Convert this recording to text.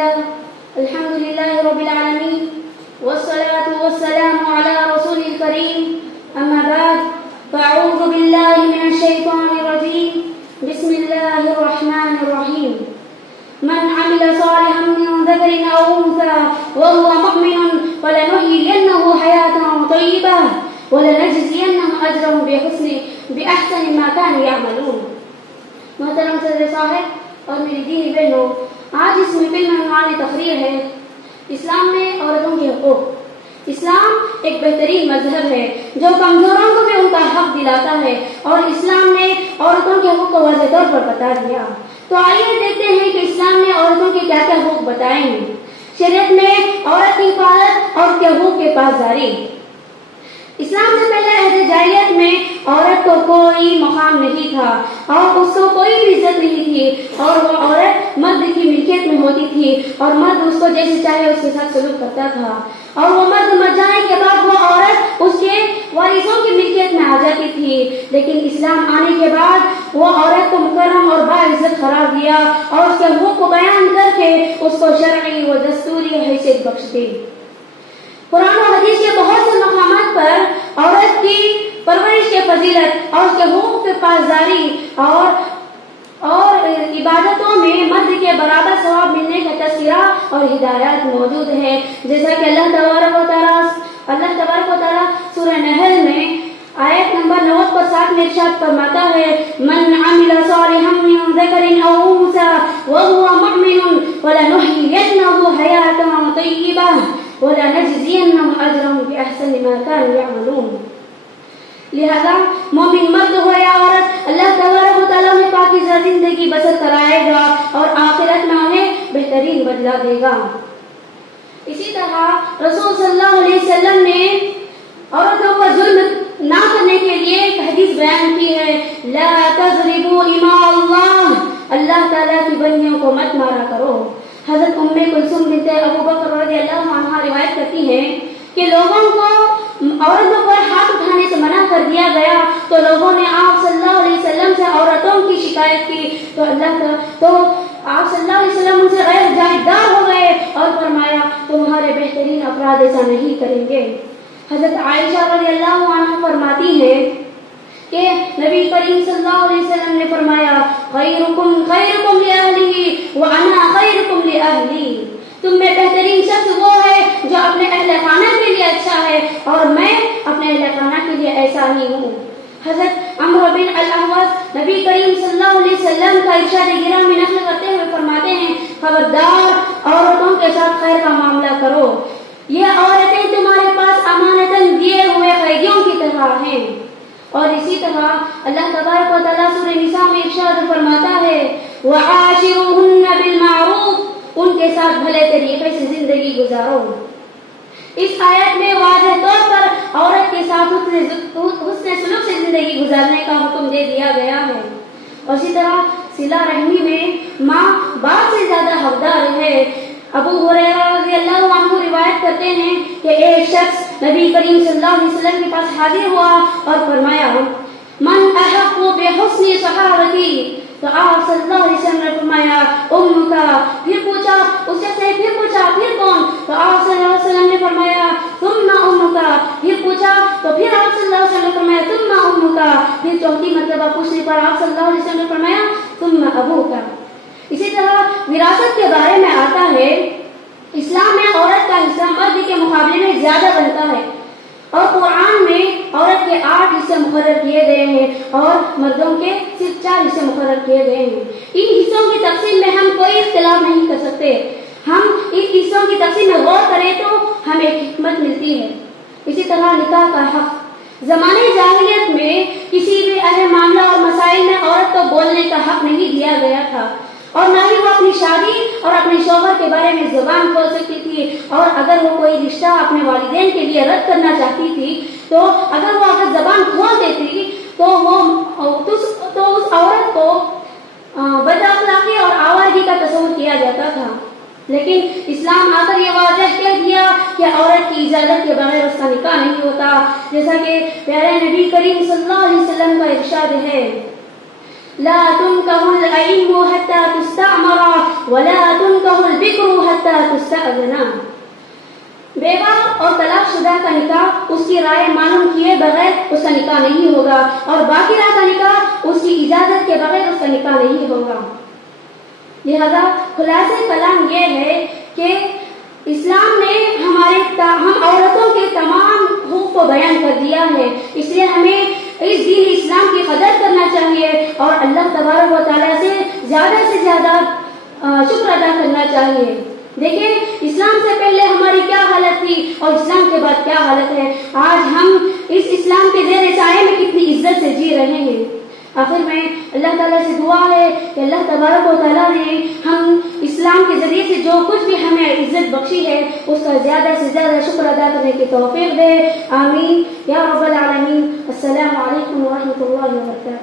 الحمد لله رب العالمين والصلاة والسلام على رسول الكريم أما بعد فأعوذ بالله من الشيطان الرجيم بسم الله الرحمن الرحيم من عمل صالحا من ذكر أو أنثى وهو مؤمن فلنحيينه حياة طيبة ولنجزينهم أجرهم بأحسن ما كانوا يعملون. محترم صدر صاحب اور میری دینی بہنوں، آج اس محفل میں عنوان تقریر ہے اسلام میں عورتوں کے حقوق. اسلام ایک بہترین مذہب ہے جو کمزوروں کو بھی ان کا حق دلاتا ہے، اور اسلام نے عورتوں کے حقوق کو واضح طور پر بتا دیا. تو آئیے دیکھتے ہیں کہ اسلام نے عورتوں کے کیا کیا حقوق بتائے ہیں. شریعت میں عورت کی حفاظت اور کے حقوق کے پاسداری. اسلام سے پہلے عہد جاہلیت میں عورت کو کوئی مقام نہیں تھا اور اس کو کوئی بھی عزت نہیں تھی، اور وہ عورت مرد کی ملکیت میں ہوتی تھی اور مرد اس کو جیسے چاہے اس کے ساتھ سلوک کرتا تھا، اور وہ مرد مر جانے کے بعد وہ عورت اس کے وارثوں کی ملکیت میں آ جاتی تھی. لیکن اسلام آنے کے بعد وہ عورت کو مکرم اور باعزت قرار دیا اور اس کے حقوق کو بیان کر کے اس کو شرعی و دستوری حیثیت بخش دی. قرآن و حدیث کے بہت سے مقامات پر عورت کی پرورش کے فضیلت اور اس کے حقوق کے پاسداری اور عبادتوں میں مرد کے برابر ثواب ملنے کا تذکرہ اور ہدایات موجود ہے. جیسا کہ اللہ تبارک و تعالی سورہ نحل میں آیت نمبر 90 میں ارشاد فرماتا ہے: من عمل صالحا من ذکر او انثى وهو مؤمن فلنحيينه حياة طیبہ وَلَنَجْزِيَنَّهُمْ أَجْرَهُمْ بِأَحْسَنِ مَا كَانُوا يَعْمَلُونَ. لہذا مومن مرد ہو یا عورت، اللہ تبارک و تعالیٰ انہیں پاکیزہ زندگی بسر کرائے گا اور آخرت میں انہیں بہترین بدلہ دے گا. اسی طرح رسول صلی اللہ علیہ وسلم نے عورتوں پر ظلم نہ کرنے کے لیے ایک حدیث بیان کی ہے: لا تضربوا اماء اللہ، اللہ تعالیٰ کی بندیوں کو مت مارا کرو. حضرت ام کلثوم بنت ابو بکر رضی اللہ عنہا روایت کرتی ہیں کہ لوگوں کو عورتوں پر ہاتھ اٹھانے سے منع کر دیا گیا تو لوگوں نے آپ صلی اللہ علیہ وسلم سے عورتوں کی شکایت کی تو آپ صلی اللہ علیہ وسلم ان سے غیر جانبدار ہو گئے اور فرمایا تمہارے بہترین افراد ایسا نہیں کریں گے. حضرت عائشہ رضی اللہ عنہا فرماتی ہے کہ نبی کریم صلی اللہ علیہ وسلم نے فرمایا: خیرکم لأہلہ وانا خیرکم لأہلی. تم میں بہترین شخص وہ ہے جو اپنے اہل خانہ کے لیے اچھا ہے اور میں اپنے اہل خانہ کے لیے ایسا ہی ہوں. حضرت عمرو بن الاحوص نبی کریم صلی اللہ علیہ وسلم کا ارشاد گرامی نقل کرتے ہوئے فرماتے ہیں: خبردار عورتوں کے ساتھ خیر کا معاملہ کرو، یہ عورتیں تمہارے پاس امانتاً دیے ہوئے قیدیوں کی طرح ہیں. اور اسی طرح اللہ تبارک و تعالیٰ سورہ نساء میں ارشاد فرماتا ہے: وَعَاشِرُوهُنَّ بِالْمَعْرُوفِ، ان کے ساتھ بھلے طریقے سے زندگی گزارو. اس آیت میں واضح طور پر عورت کے ساتھ حسن سلوک سے زندگی گزارنے کا حکم دے دیا گیا ہے. اور اسی طرح صلہ رحمی میں ماں باپ سے زیادہ حقدار ہے. ابو ہریرہ رضی اللہ عنہ روایت کرتے ہیں کہ ایک شخص نبی کریم صلی اللہ علیہ وسلم کے پاس حاضر ہوا اور فرمایا: من احق بحسن صحابتی. تو آپ صلی اللہ علیہ وسلم نے فرمایا: امک. پھر پوچھا اس سے، پھر کون؟ تو آپ صلی اللہ علیہ وسلم نے فرمایا: ثم امک. پھر پوچھا تو پھر آپ صلی اللہ علیہ وسلم نے فرمایا: ثم امک. پھر چوتھی مرتبہ پوچھنے پر آپ صلی اللہ علیہ وسلم نے فرمایا: ثم ابوک. اسی طرح وراثت کے بارے میں آتا ہے، اسلام میں عورت کا حصہ مرد کے مقابلے میں زیادہ بنتا ہے، اور قرآن میں عورت کے 8 حصے مقرر کیے گئے ہیں اور مردوں کے صرف 4 حصے مقرر کیے گئے ہیں. ان حصوں کی تقسیم میں ہم کوئی اختلاف نہیں کر سکتے. ہم ان حصوں کی تقسیم میں غور کریں تو ہمیں حکمت ملتی ہے. اسی طرح نکاح کا حق. زمانے جاہلیت میں کسی بھی اہم معاملہ اور مسائل میں عورت کو بولنے کا حق نہیں دیا گیا تھا، اور نہ ہی وہ اپنی شادی اور اپنے شوہر کے بارے میں زبان کھول سکتی تھی. اور اگر وہ کوئی رشتہ اپنے والدین کے لیے رد کرنا چاہتی تھی تو اگر زبان کھول دیتی تو اس عورت کو بد اخلاقی اور آوارگی کا تصور کیا جاتا تھا. لیکن اسلام آ کر یہ واضح کہہ دیا کہ عورت کی اجازت کے بغیر اس کا نکاح نہیں ہوتا. جیسا کہ پیارے نبی کریم صلی اللہ علیہ وسلم کا ارشاد ہے: لا تنكح الأيم حتى تستعمر ولا تنكح البكر والبکر حتی تستأذن. بیوہ اور طلاق شدہ کا نکاح اس کی رائے معلوم کیے بغیر اس کا نکاح نہیں ہوگا، اور باقرہ کا نکاح اس کی اجازت کے بغیر اس کا نکاح نہیں ہوگا. لہذا خلاصہ کلام یہ ہے کہ اسلام نے ہم عورتوں کے تمام حقوق کو بیان کر دیا ہے، اس لیے ہمیں اس دین اسلام کی قدر کرنا چاہیے اور اللہ تبارک و تعالیٰ سے زیادہ شکر ادا کرنا چاہیے. دیکھیں اسلام سے پہلے ہماری کیا حالت تھی اور اسلام کے بعد کیا حالت ہے. آج ہم اس اسلام کے زیر سائے میں کتنی عزت سے جی رہے ہیں. آخر میں اللہ تعالیٰ سے دعا ہے کہ اللہ تبارک و تعالیٰ نے ہم اسلام کے ذریعے سے جو کچھ بھی ہمیں عزت بخشی ہے اس کا زیادہ سے زیادہ شکر ادا کرنے کی توفیق دے. آمین یا رب العالمین. السلام علیکم ورحمۃ اللہ وبرکاتہ.